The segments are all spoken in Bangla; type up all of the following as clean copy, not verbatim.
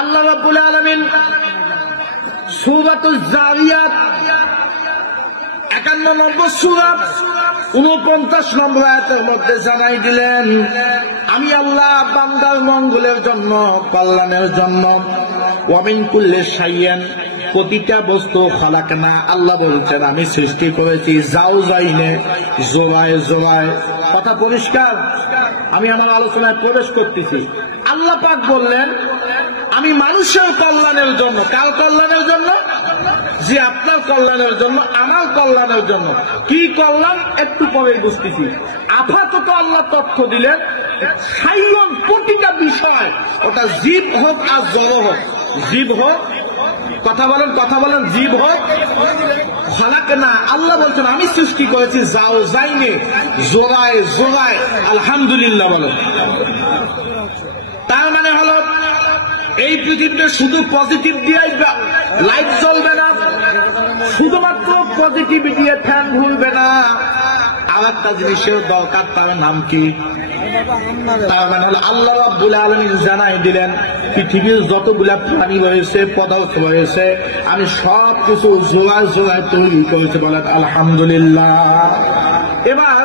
আল্লাহ রাব্বুল আলামিন সূরাতুজ যারিয়াত 51 নম্বর সূরা 49 নম্বর আয়াতের মধ্যে জানাই দিলেন, আমি আল্লাহ বান্দার মঙ্গলের জন্য, কল্যাণের জন্য ওয়া মিন কুল্লি শাইইন, প্রতিটা বস্তু খালাকনা, আল্লাহ বলছেন আমি সৃষ্টি করেছি জাওজাইনে, জোড়ায় জোড়ায়। কথা পরিষ্কার? আমি আমার আলোচনায় প্রবেশ করতেছি। আল্লাহ পাক বললেন আমি মানুষের কল্যাণের জন্য। কার কল্যাণের জন্য? যে আপনার কল্যাণের জন্য, আমার কল্যাণের জন্য। কি কল্যাণ একটু পরে বুঝতেছি। আপাতত আল্লাহ তথ্য দিলেন সাইয়ন, প্রতিটা বিষয়, ওটা জীব হোক আর জড় হোক, জীব হোক, কথা বলেন, জীব হোক, খালাকনা, আল্লাহ বলছেন আমি সৃষ্টি করেছি জাওজাইনে, জোড়ায় জোড়ায়। আলহামদুলিল্লাহ বলেন। তার মানে হলো এই পৃথিবীতে শুধু পজিটিভ দিয়ে লাইট জ্বলবে না, শুধুমাত্র পজিটিভ দিয়ে ফ্যান ঘুরবে না, আর একটা জিনিসের দরকার। তার নাম কি? তার মানে হলো আল্লাহ রাব্বুল আলামিন জানাই দিলেন পৃথিবীর যতগুলা প্রাণী রয়েছে, পদার্থ রয়েছে, আমি সব কিছু জোড়ায় জোড়ায় তৈরি করেছি। বলেন আলহামদুলিল্লাহ। এবার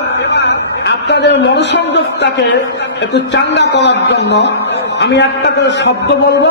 আপনাদের মনোসংযোগটাকে একটু চাঙ্গা করার জন্য আমি একটা করে শব্দ বলবো।